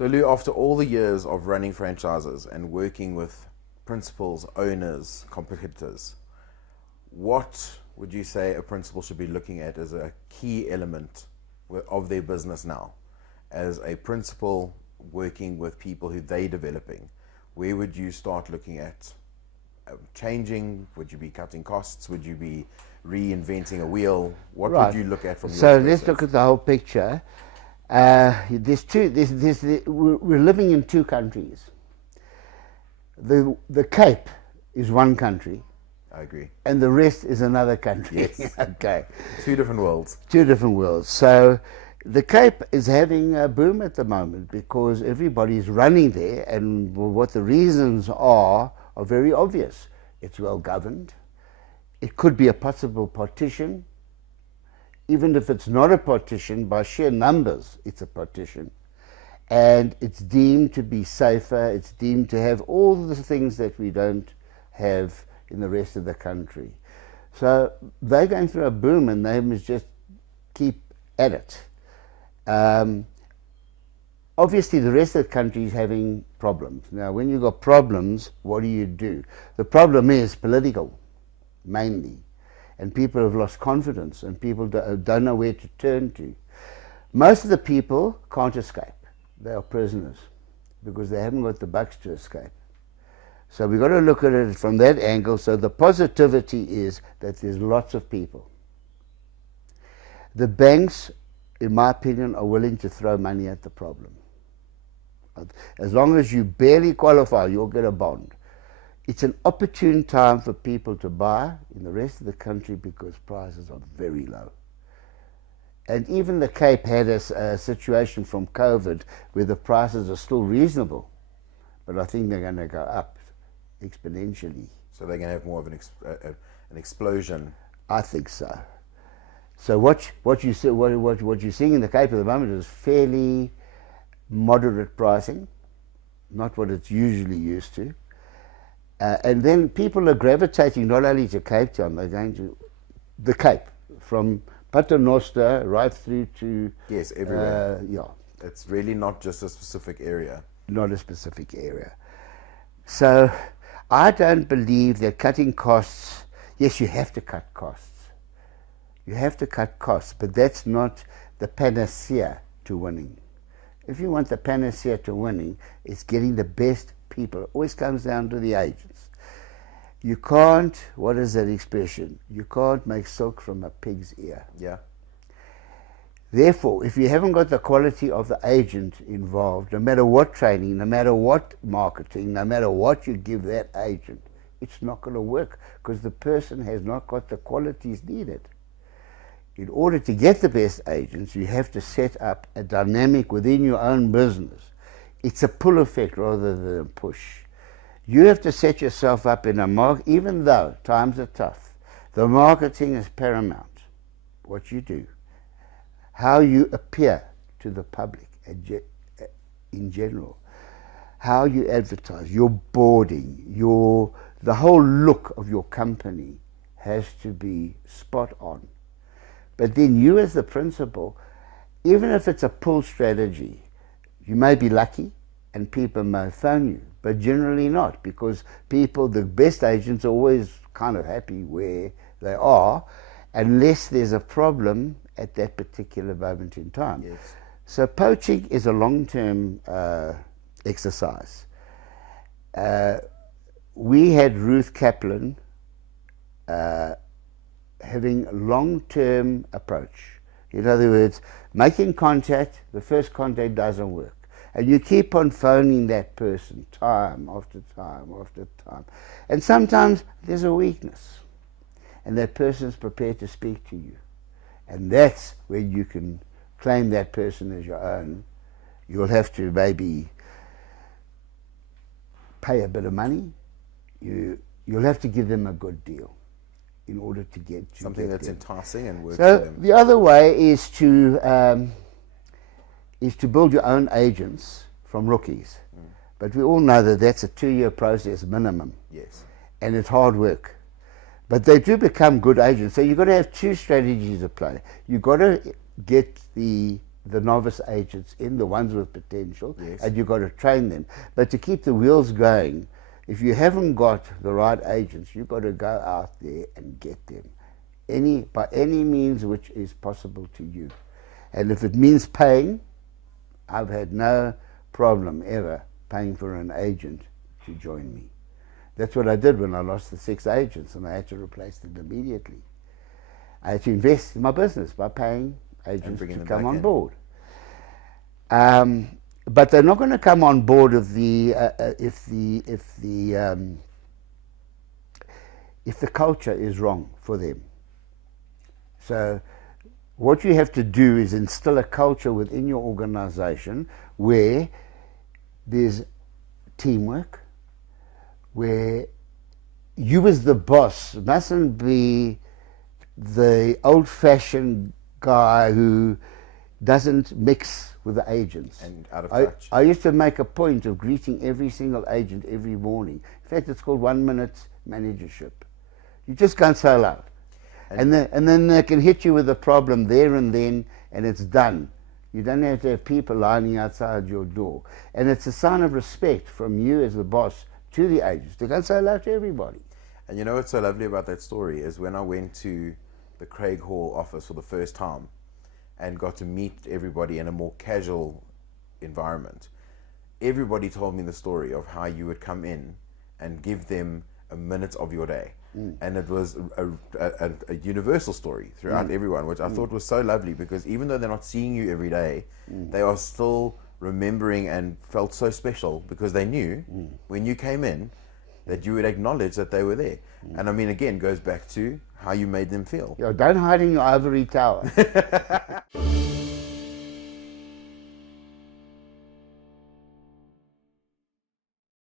So Lou, after all the years of running franchises and working with principals, owners, competitors, what would you say a principal should be looking at as a key element of their business now? As a principal working with people who they're developing, where would you start looking at changing? Would you be cutting costs? Would you be reinventing a wheel? What Right. would you look at from your So perspective? let's look at the whole picture. We're living in two countries. The Cape is one country, I agree. and the rest is another country. Yes. Okay. Two different worlds. Two different worlds. So the Cape is having a boom at the moment because everybody's running there, and what the reasons are very obvious. It's well governed. It could be a possible partition. Even if it's not a partition, by sheer numbers, it's a partition. And it's deemed to be safer. It's deemed to have all the things that we don't have in the rest of the country. So they're going through a boom, and they must just keep at it. Obviously, the rest of the country is having problems. Now, when you've got problems, what do? The problem is political, mainly. And people have lost confidence, and people don't know where to turn to. Most of the people can't escape. They are prisoners because they haven't got the bucks to escape. So we've got to look at it from that angle. So the positivity is that there's lots of people. The banks, in my opinion, are willing to throw money at the problem. As long as you barely qualify, you'll get a bond. It's an opportune time for people to buy in the rest of the country because prices are very low. And even the Cape had a situation from COVID where the prices are still reasonable, but I think they're going to go up exponentially. So they're going to have more of an explosion. I think so. So what you're seeing in the Cape at the moment is fairly moderate pricing, not what it's usually used to. And then people are gravitating not only to Cape Town, they're going to the Cape, from Paternoster right through to... Yes, everywhere. Yeah. It's really not just a specific area. Not a specific area. So I don't believe that cutting costs, yes, you have to cut costs. You have to cut costs, but that's not the panacea to winning. If you want the panacea to winning, it's getting the best people. It always comes down to the agents. You can't, what is that expression? You can't make silk from a pig's ear. Yeah. Therefore, if you haven't got the quality of the agent involved, no matter what training, no matter what marketing, no matter what you give that agent, it's not going to work because the person has not got the qualities needed. In order to get the best agents, you have to set up a dynamic within your own business. It's a pull effect rather than a push. You have to set yourself up in a market, even though times are tough. The marketing is paramount. What you do, how you appear to the public in general, how you advertise, your boarding, the whole look of your company has to be spot on. But then you as the principal, even if it's a pull strategy, you may be lucky and people may phone you, but generally not, because people, the best agents, are always kind of happy where they are, unless there's a problem at that particular moment in time. Yes. So poaching is a long-term exercise. We had Ruth Kaplan having a long-term approach. In other words, making contact, the first contact doesn't work. And you keep on phoning that person time after time after time. And sometimes there's a weakness. And that person's prepared to speak to you. And that's where you can claim that person as your own. You'll have to maybe pay a bit of money. You'll have to give them a good deal in order to get something that's enticing and works so for them. The other way is to build your own agents from rookies. But we all know that that's a 2-year process minimum. Yes. And it's hard work. But they do become good agents. So you've got to have two strategies at play. You've got to get the the novice agents in, the ones with potential, Yes. and you've got to train them. But to keep the wheels going, if you haven't got the right agents, you've got to go out there and get them, by any means which is possible to you. And if it means paying, I've had no problem ever paying for an agent to join me. That's what I did when I lost the 6 agents and I had to replace them immediately. I had to invest in my business by paying agents to come on board. But they're not going to come on board if the culture is wrong for them. So what you have to do is instill a culture within your organization where there's teamwork, where you as the boss mustn't be the old-fashioned guy who doesn't mix with the agents. And out of touch. I used to make a point of greeting every single agent every morning. In fact, it's called 1 minute managership. You just can't say hello. And then they can hit you with a problem there and then, and it's done. You don't have to have people lining outside your door. And it's a sign of respect from you as the boss to the agents to go and say hello to everybody. And you know what's so lovely about that story is when I went to the Craig Hall office for the first time and got to meet everybody in a more casual environment, everybody told me the story of how you would come in and give them a minute of your day. And it was a universal story throughout everyone, which I thought was so lovely, because even though they're not seeing you every day, they are still remembering and felt so special because they knew when you came in that you would acknowledge that they were there. And I mean, again, goes back to how you made them feel. Don't hide in your ivory tower.